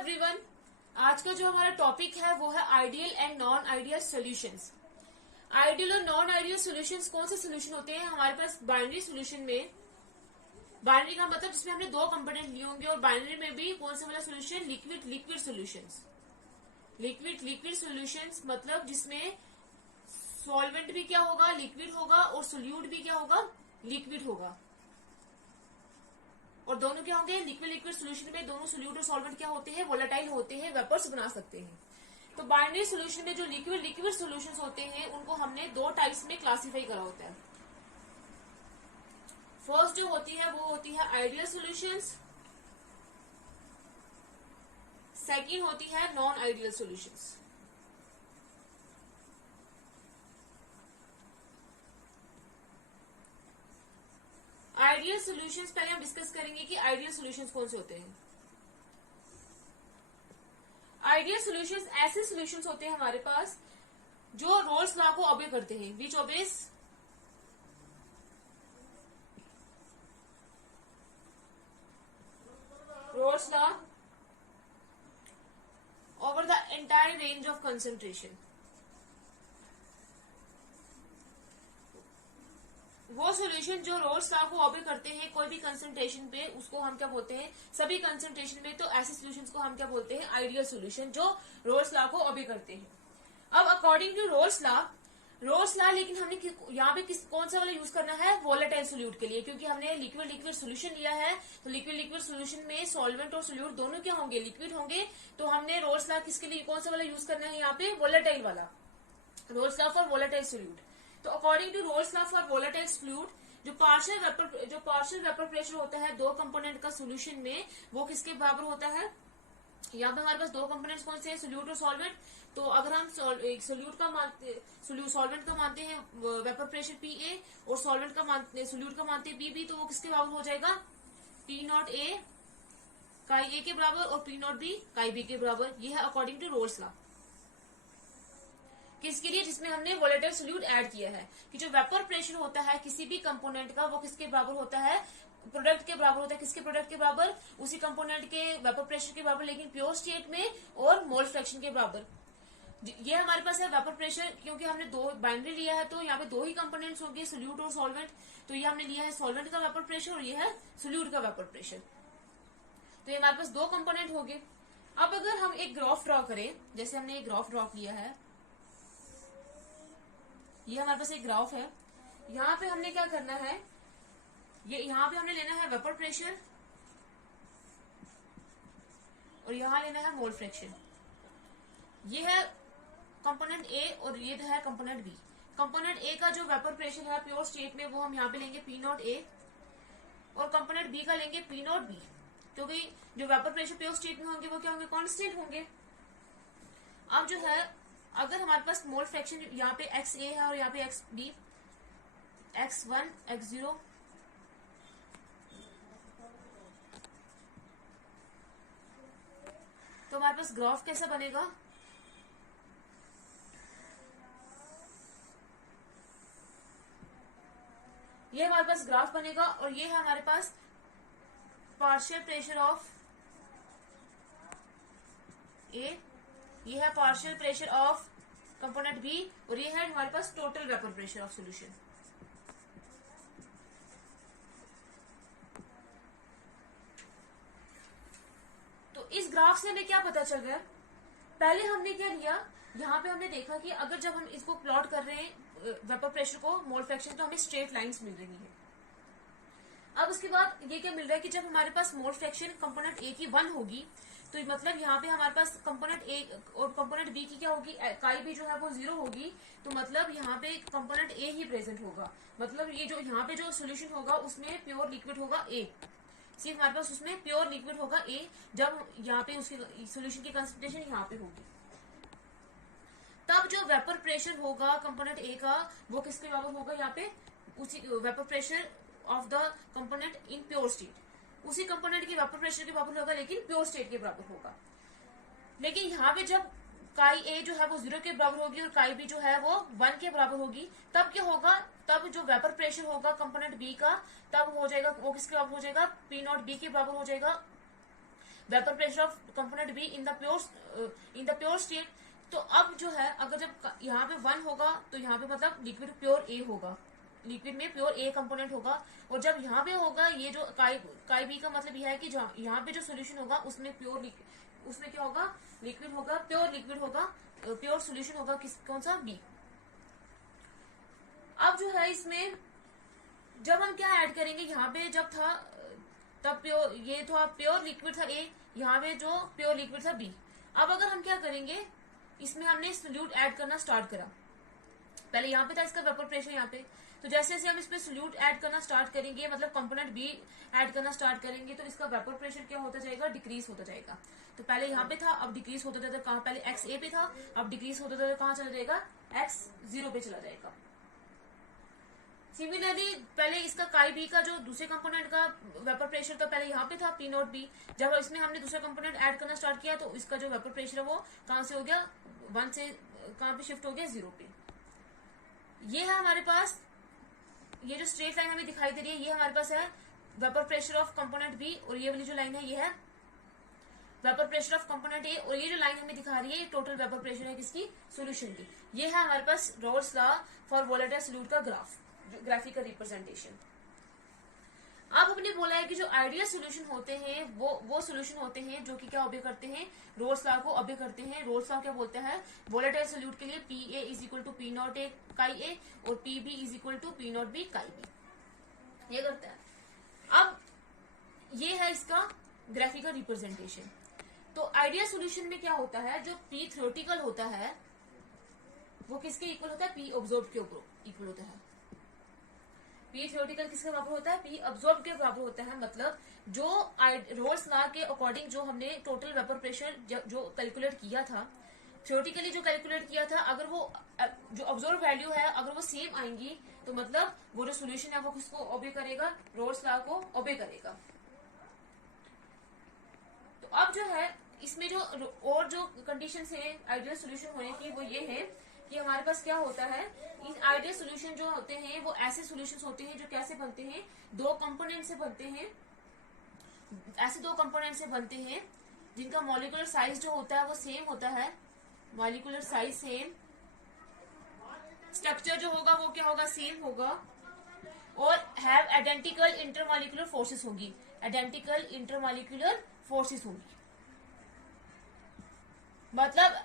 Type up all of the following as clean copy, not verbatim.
Everyone, आज का जो हमारा टॉपिक है वो है ideal and non ideal solutions. Ideal और नॉन आइडियल सॉल्यूशंस कौन से सॉल्यूशन होते हैं हमारे पास बाइनरी सॉल्यूशन में। बाइनरी का मतलब जिसमें हमने दो कंपोनेंट लिए होंगे, और बाइनरी में भी कौन सा वाला solution, liquid liquid solutions. Liquid liquid solutions मतलब जिसमें सॉल्वेंट भी क्या होगा, लिक्विड होगा, और सोल्यूट भी क्या होगा, लिक्विड होगा। और दोनों क्या होंगे, लिक्विड लिक्विड सॉल्यूशन में दोनों सोल्यूट और सॉल्वेंट क्या होते हैं, वोलेटाइल होते हैं, वेपर्स बना सकते हैं। तो बाइनरी सॉल्यूशन में जो लिक्विड लिक्विड सॉल्यूशंस होते हैं उनको हमने दो टाइप्स में क्लासिफाई करा होता है। फर्स्ट जो होती है वो होती है आइडियल सॉल्यूशंस, सेकंड होती है non ideal solutions. Ideal solutions पहले हम डिस्कस करेंगे कि आइडियल सॉल्यूशंस कौन से होते हैं। आइडियल सॉल्यूशंस ऐसे सॉल्यूशंस होते हैं हमारे पास जो रोल्स लॉ को ओबे करते हैं, which obeys Raoult's law over the entire range of concentration. वो सॉल्यूशन जो रोल्स लॉ को ओबे करते हैं कोई भी कंसंट्रेशन पे, उसको हम क्या बोलते हैं, सभी कंसंट्रेशन में, तो ऐसे सॉल्यूशंस को हम क्या बोलते हैं, आइडियल सॉल्यूशन जो रोल्स लॉ को ओबे करते हैं। अब अकॉर्डिंग टू रोल्स लॉ लेकिन हमने यहाँ पे कौन सा वाला यूज करना है, वोलेटाइल सोल्यूट के लिए, क्योंकि हमने लिक्विड लिक्विड सोल्यूशन लिया है। तो लिक्विड लिक्विड सोल्यूशन में सॉल्वेंट और सोल्यूट दोनों क्या होंगे, लिक्विड होंगे। तो हमने रोल्स लॉ किसके लिए, कौन सा वाला यूज करना है यहाँ पे, वोलेटाइल वाला, Raoult's law for volatile solute. तो according to Raoult's law for volatile solute, जो पार्शियल वेपर प्रेशर होता है दो कंपोनेंट का सोल्यूशन में, वो किसके बराबर होता है। यहाँ पे हमारे पास दो कंपोनेंट्स कौन से हैं, सोल्यूट और सॉल्वेंट। तो अगर हम सोल्यूट का सॉल्वेंट का मानते हैं वेपर प्रेशर PA, और सॉल्वेंट का सोल्यूट का मानते हैं PB, तो वो किसके बराबर हो जाएगा, P0A काई A के बराबर, और P0B काई B के बराबर। ये है अकॉर्डिंग टू रोल्स लॉ। किसके लिए, जिसमें हमने वोलेटाइल सोल्यूट ऐड किया है, कि जो वेपर प्रेशर होता है किसी भी कंपोनेंट का, वो किसके बराबर होता है, प्रोडक्ट के बराबर होता है। किसके प्रोडक्ट के बराबर, उसी कंपोनेंट के वेपर प्रेशर के बराबर, लेकिन प्योर स्टेट में, और मोल फ्रैक्शन के बराबर। ये हमारे पास है वेपर प्रेशर, क्योंकि हमने दो बाइनरी लिया है, तो यहाँ पे दो ही कंपोनेंट्स होंगे, सोल्यूट और सॉल्वेंट। तो ये हमने लिया है सॉल्वेंट का वेपर प्रेशर, और ये है सोल्यूट का वेपर प्रेशर। तो ये हमारे पास दो कंपोनेंट हो गए। अब अगर हम एक ग्राफ ड्रॉ करें, जैसे हमने एक ग्राफ ड्रॉ किया है, ये हमारे पास एक ग्राफ है। यहाँ पे हमने क्या करना है, ये यहाँ पे हमने लेना है वेपर प्रेशर, और यहाँ लेना है मोल फ्रैक्शन। ये है कंपोनेंट A और ये है कंपोनेंट B। कंपोनेंट A का जो वेपर प्रेशर है प्योर स्टेट में, वो हम यहाँ पे लेंगे P0A, और कंपोनेंट B का लेंगे P0B, क्योंकि जो वेपर प्रेशर प्योर स्टेट में होंगे वो क्या होंगे, कांस्टेंट होंगे। अब जो है, अगर हमारे पास मोल फ्रैक्शन यहाँ पे XA है और यहाँ पे XB, X1 X0, तो हमारे पास ग्राफ कैसा बनेगा, ये हमारे पास ग्राफ बनेगा। और ये है हमारे पास पार्शियल प्रेशर ऑफ A, ये है partial pressure of component B, और ये है हमारे पास total vapour pressure of solution. तो इस ग्राफ से हमें क्या पता चल रहा है, पहले हमने क्या लिया, यहाँ पे हमने देखा कि अगर जब हम इसको प्लॉट कर रहे हैं वेपर प्रेशर को, मोल फ्रैक्शन, तो हमें स्ट्रेट लाइंस मिल रही है। अब उसके बाद ये क्या मिल रहा है कि जब हमारे पास मोल फ्रैक्शन कंपोनेंट A की 1 होगी, तो मतलब यहाँ पे हमारे पास कंपोनेंट A और कंपोनेंट B की क्या होगी, काई भी जो है वो 0 होगी। तो मतलब यहाँ पे कंपोनेंट A ही प्रेजेंट होगा, मतलब ये जो यहाँ पे जो सोल्यूशन होगा उसमें प्योर लिक्विड होगा A, सिर्फ हमारे पास उसमें प्योर लिक्विड होगा A, जब यहाँ पे उसकी सोल्यूशन की कंसंट्रेशन यहाँ पे होगी। तब जो वेपर प्रेशर होगा कंपोनेंट A का, वो किसके बराबर होगा, यहाँ पे उसी vapour pressure of the component in pure state, उसी कंपोनेंट के वेपर प्रेशर के बराबर होगा, लेकिन प्योर स्टेट के बराबर होगा। लेकिन यहाँ पे जब काई A जो है वो 0 के बराबर होगी और काई B जो है वो 1 के बराबर होगी, तब क्या होगा, तब जो वेपर प्रेशर होगा कंपोनेंट B का, तब हो जाएगा वो किसके बराबर हो जाएगा, P0B के बराबर हो जाएगा। Vapour pressure of component be in the pure state. तो अब जो है अगर जब यहाँ पे 1 होगा तो यहाँ पे मतलब लिक्विड प्योर ए होगा, लिक्विड में प्योर ए कंपोनेंट होगा। और जब यहाँ पे होगा ये जो काई बी का मतलब यह है कि यहाँ पे जो सोल्यूशन होगा उसमें उसमें क्या होगा, लिक्विड होगा, प्योर लिक्विड होगा, प्योर सोल्यूशन होगा, कौन सा, बी। अब जो है इसमें जब हम क्या ऐड करेंगे, यहाँ पे जब था तब प्योर, ये था प्योर लिक्विड था ए, यहाँ पे जो प्योर लिक्विड था बी। अब अगर हम क्या करेंगे, इसमें हमने सोल्यूट ऐड करना स्टार्ट करा, पहले यहाँ पे था इसका वेपर प्रेशर यहाँ पे, तो जैसे जैसे हम इसमें सोल्यूट ऐड करना स्टार्ट करेंगे, मतलब कंपोनेंट बी ऐड करना स्टार्ट करेंगे, तो इसका वेपर प्रेशर क्या होता जाएगा, डिक्रीज होता जाएगा। तो पहले यहाँ पे था, अब डिक्रीज होता जाता, कहाँ, पहले एक्स ए पे था, अब डिक्रीज होता जाता, कहाँ चला जाएगा, एक्स 0 पे चला जाएगा। सिमिलरली पहले इसका काई बी का जो दूसरे कंपोनेंट का वेपर प्रेशर था, पहले यहाँ पे था पी नॉट बी, जब इसमें हमने दूसरा कंपोनेंट ऐड करना स्टार्ट किया तो इसका जो वेपर प्रेशर है वो कहाँ से हो गया, 1 से कहाँ पे शिफ्ट हो गया, 0 पे। ये है हमारे पास, ये जो स्ट्रेट लाइन हमें दिखाई दे रही है ये हमारे पास है vapour pressure of component B, और ये वाली जो लाइन है ये है vapour pressure of component A, और ये जो लाइन हमें दिखा रही है ये टोटल वेपर प्रेशर है किसकी, सोल्यूशन की। ये है हमारे पास Raoult's law for volatile solute का ग्राफिकल रिप्रेजेंटेशन। अब हमने बोला है कि जो आइडियल सोल्यूशन होते हैं वो सोल्यूशन होते हैं जो कि क्या ऑब्जे करते हैं, रोल्स लॉ को ऑब्जे करते हैं। रोल्स लॉ क्या बोलता है, वोलेटाइल सॉल्यूट के लिए P A is equal to P not A chi A और P B is equal to P not B chi B, ये करता है। अब ये है इसका ग्राफिकल रिप्रेजेंटेशन। तो आइडियल सोल्यूशन में क्या होता है, जो पी थ्योरेटिकल होता है वो किसके इक्वल होता है, पी ऑब्जॉर्ब के इक्वल होता है। पी थ्योरेटिकल किसके बराबर होता है, पी अब्सॉर्ब के बराबर होता है। मतलब जो रोल्स लॉ के अकॉर्डिंग जो हमने टोटल वेपर प्रेशर जो कैलकुलेट किया था, थ्योरेटिकली जो कैलकुलेट किया था, अगर वो जो अब्सॉर्ब वैल्यू है अगर वो सेम आएंगी तो मतलब वो जो सोल्यूशन है वो किसको ओबे करेगा, रोल्स लॉ को ओबे करेगा। तो अब जो है इसमें जो और जो कंडीशन है आइडियल सोल्यूशन होने की वो ये है कि हमारे पास क्या होता है, इन आइडियल सोल्यूशन जो होते हैं वो ऐसे सोल्यूशंस होते हैं जो कैसे बनते हैं, दो कंपोनेंट से बनते हैं, ऐसे दो कंपोनेंट से बनते हैं जिनका मॉलिक्यूलर साइज जो होता है वो सेम होता है, मॉलिक्यूलर साइज सेम, स्ट्रक्चर जो होगा वो क्या होगा, सेम होगा, और हैव आइडेंटिकल इंटरमॉलिक्यूलर फोर्सेस होगी, आइडेंटिकल इंटरमॉलिक्यूलर फोर्सेस होगी। मतलब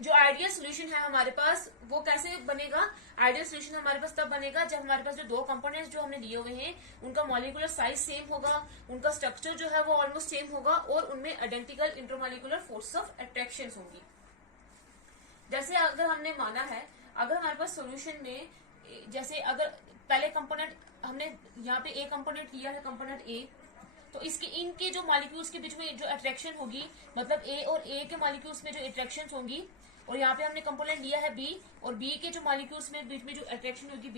जो आइडियल सोल्यूशन है हमारे पास वो कैसे बनेगा, आइडियल सोल्यूशन हमारे पास तब बनेगा जब हमारे पास जो दो कंपोनेंट्स जो हमने लिए हुए हैं उनका मॉलिक्यूलर साइज सेम होगा, उनका स्ट्रक्चर जो है वो ऑलमोस्ट सेम होगा, और उनमें identical intermolecular force of attraction होंगी। जैसे अगर हमने माना है, अगर हमारे पास सोल्यूशन में जैसे अगर पहले कंपोनेंट हमने यहाँ पे ए कंपोनेंट लिया है, कंपोनेंट ए, तो इसके इनके जो मॉलिक्यूल्स के बीच में जो अट्रैक्शन होगी, मतलब ए और ए के मॉलिक्यूल्स में जो अट्रैक्शन होंगी, और यहाँ पे हमने कंपोनेंट लिया है बी, और बी के जो मॉलिक्यूल्स में बीच में जो अट्रैक्शन होगी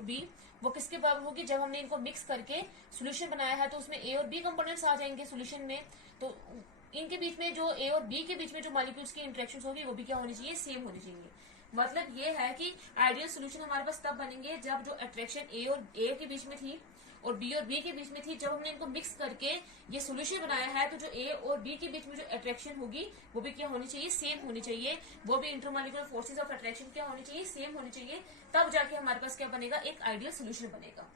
बी वो किसके बराबर होगी, जब हमने इनको मिक्स करके सोल्यूशन बनाया है तो उसमें ए और बी कंपोनेंट्स आ जाएंगे सोल्यूशन में, तो इनके बीच में जो ए और बी के बीच में जो मॉलिक्यूल्स की इंटरेक्शन होगी वो भी क्या होनी चाहिए, सेम होनी चाहिए। मतलब ये है कि आइडियल सोल्यूशन हमारे पास तब बनेंगे जब जो अट्रैक्शन ए और ए के बीच में थी और बी के बीच में थी, जब हमने इनको मिक्स करके ये सोल्यूशन बनाया है तो जो ए और बी के बीच में जो अट्रैक्शन होगी वो भी क्या होनी चाहिए, सेम होनी चाहिए, वो भी इंटरमॉलिक्यूलर फोर्सेस ऑफ अट्रैक्शन क्या होनी चाहिए, सेम होनी चाहिए, तब जाके हमारे पास क्या बनेगा, एक आइडियल सोल्यूशन बनेगा।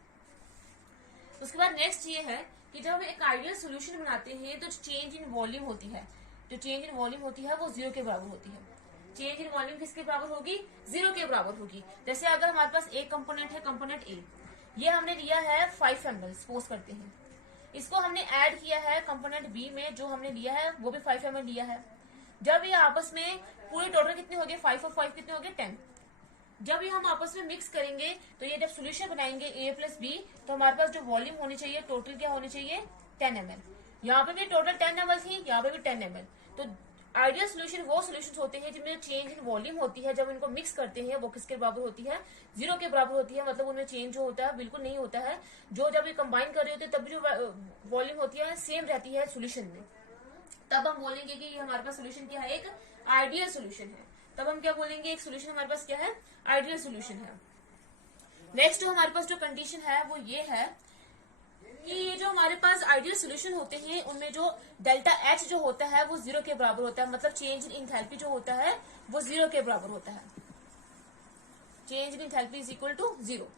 उसके बाद नेक्स्ट ये है कि जब हम एक आइडियल सोल्यूशन बनाते हैं तो चेंज इन वॉल्यूम होती है, जो चेंज इन वॉल्यूम होती है वो 0 के बराबर होती है। चेंज इन वॉल्यूम किसके बराबर होगी, 0 के बराबर होगी। जैसे अगर हमारे पास एक कंपोनेंट है, कंपोनेंट ए, ये हमने लिया है 5 ml, सपोज करते हैं, इसको हमने ऐड किया है कंपोनेंट बी में, जो हमने लिया है वो भी 5 ml लिया है। जब ये आपस में पूरे टोटल कितने हो गए, 5 और 5 कितने हो गए, 10। जब ये हम आपस में मिक्स करेंगे तो ये जब सोल्यूशन बनाएंगे a प्लस बी, तो हमारे पास जो वॉल्यूम होनी चाहिए टोटल क्या होनी चाहिए, 10 ml। यहाँ पे भी टोटल 10 ml थी, यहाँ पे भी 10 ml। तो आइडियल सोल्यूशन वो सोल्यूशंस होते हैं जिनमें चेंज इन वॉल्यूम होती है, जब इनको मिक्स करते हैं वो किसके बराबर होती है, 0 के बराबर होती है। मतलब उनमें चेंज जो होता है बिल्कुल नहीं होता है, जो जब ये कंबाइन कर रहे होते हैं तब जो वॉल्यूम होती है सेम रहती है सोल्यूशन में, तब हम बोलेंगे कि ये हमारे पास सोल्यूशन क्या है, एक आइडियल सोल्यूशन है। तब हम क्या बोलेंगे, एक सोल्यूशन हमारे पास क्या है, आइडियल सोल्यूशन है। नेक्स्ट जो हमारे पास जो कंडीशन है वो ये है कि ये जो हमारे पास आइडियल सोल्यूशन होते हैं उनमें जो डेल्टा एच जो होता है वो 0 के बराबर होता है, मतलब चेंज इन इंथैल्पी जो होता है वो 0 के बराबर होता है। Change in enthalpy is equal to 0।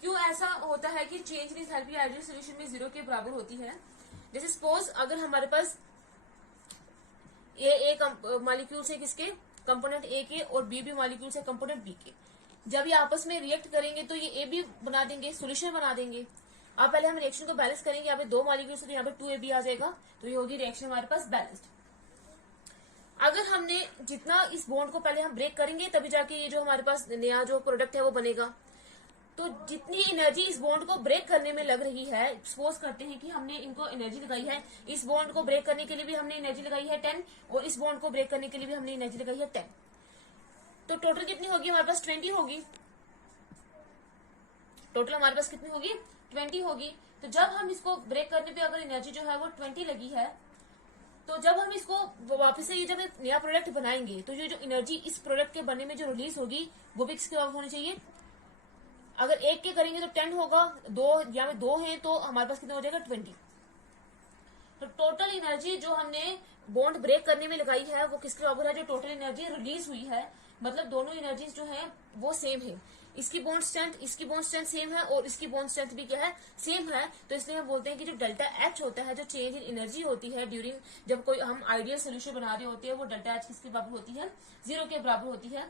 क्यों ऐसा होता है कि change in enthalpy ideal solution में 0 के बराबर होती है? जैसे सपोज अगर हमारे पास ए मॉलिक्यूल से किसके कंपोनेंट ए के और बी भी मॉलिक्यूल से कंपोनेंट बी के, जब ये आपस में रिएक्ट करेंगे तो ये ए बी बना देंगे, सोल्यूशन बना देंगे। अब पहले हम रिएक्शन को बैलेंस करेंगे, यहाँ पे 2 मॉलिक्यूल्स तो यहाँ पे 2AB आ जाएगा, तो ये होगी रिएक्शन हमारे पास बैलेंस्ड। अगर हमने जितना इस बॉन्ड को पहले हम ब्रेक करेंगे तभी जाके ये जो हमारे पास नया जो प्रोडक्ट है वो बनेगा। तो जितनी एनर्जी इस बॉन्ड को ब्रेक करने में लग रही है, सपोज करते हैं कि हमने इनको एनर्जी लगाई है, इस बॉन्ड को ब्रेक करने के लिए भी हमने एनर्जी लगाई है 10 और इस बॉन्ड को ब्रेक करने के लिए भी हमने एनर्जी लगाई है 10, तो टोटल कितनी होगी हमारे पास 20 होगी। टोटल हमारे पास कितनी होगी 20 होगी। तो जब हम इसको ब्रेक करने पे अगर एनर्जी जो है वो 20 लगी है, तो जब हम इसको वापस से ये जब एक नया प्रोडक्ट बनाएंगे तो ये जो एनर्जी इस प्रोडक्ट के बनने में जो रिलीज होगी वो भी किसके बराबर होनी चाहिए? अगर एक के करेंगे तो 10 होगा, 2 यहाँ पे 2 है तो हमारे पास कितना हो जाएगा 20। तो टोटल एनर्जी जो हमने बॉन्ड ब्रेक करने में लगाई है वो किसके बराबर है? जो टोटल एनर्जी रिलीज हुई है, मतलब दोनों एनर्जीज जो है वो सेम है। इसकी बॉन्ड स्ट्रेंथ सेम है और इसकी बॉन्ड स्ट्रेंथ भी क्या है? सेम है। तो इसलिए हम बोलते हैं कि जो डेल्टा एच होता है, जो चेंज इन एनर्जी होती है ड्यूरिंग जब कोई हम आइडियल सोल्यूशन बना रहे होते हैं, वो डेल्टा एच किसके बराबर होती है? 0 के बराबर होती है।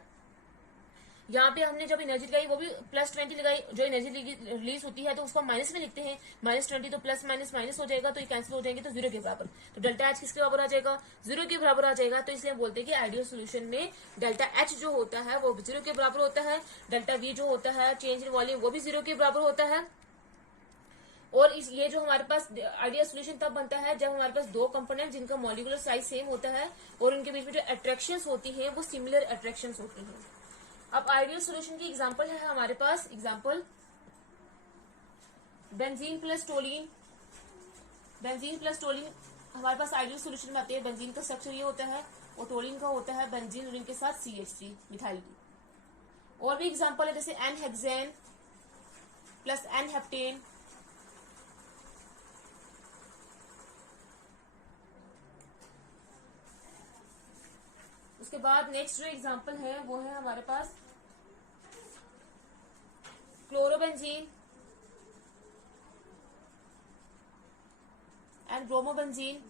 यहाँ पे हमने जब एनर्जी लगाई वो भी +20 लगाई, जो एनर्जी रिलीज होती है तो उसको माइनस में लिखते हैं, -20 तो प्लस माइनस माइनस हो जाएगा, तो ये कैंसिल हो जाएंगे, तो 0 के बराबर। तो डेल्टा एच किसके बराबर आ जाएगा? 0 के बराबर आ जाएगा। तो इसलिए हम बोलते हैं कि आइडियल सोल्यूशन में डेल्टा एच जो होता है वो 0 के बराबर होता है, डेल्टा वी जो होता है चेंज इन वॉल्यूम वो भी 0 के बराबर होता है। और ये जो हमारे पास आइडियल सोल्यूशन तब बनता है जब हमारे पास 2 कंपोनेंट जिनका मॉलिक्यूलर साइज सेम होता है और उनके बीच में जो अट्रैक्शंस होती है वो सिमिलर अट्रैक्शंस होती है। अब आइडियल सोल्यूशन की एग्जांपल है हमारे पास, example benzene plus toluene. Benzene plus toluene हमारे पास आइडियल सोल्यूशन में आते हैं। बेंजीन का स्ट्रक्चर ये होता है और टोलिन का होता है बेंजीन और इनके साथ CH3 मिथाइल। और भी एग्जांपल है जैसे N hexane plus N heptane, उसके बाद नेक्स्ट जो एग्जांपल है वो है हमारे पास क्लोरोबेंजीन एंड ब्रोमोबेंजीन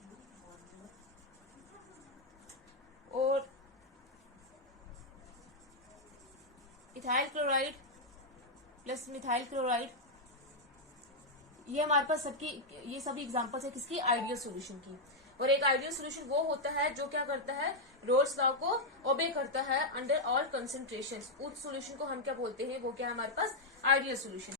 और ethyl chloride plus methyl chloride. ये हमारे पास ये सभी एग्जांपल्स है किसकी? आइडियल सॉल्यूशन की। और एक आइडियल सॉल्यूशन वो होता है जो क्या करता है? रोल्स लॉ को ओबे करता है अंडर ऑल कंसेंट्रेशंस। उस सॉल्यूशन को हम क्या बोलते हैं? वो क्या है हमारे पास? Ideal solution.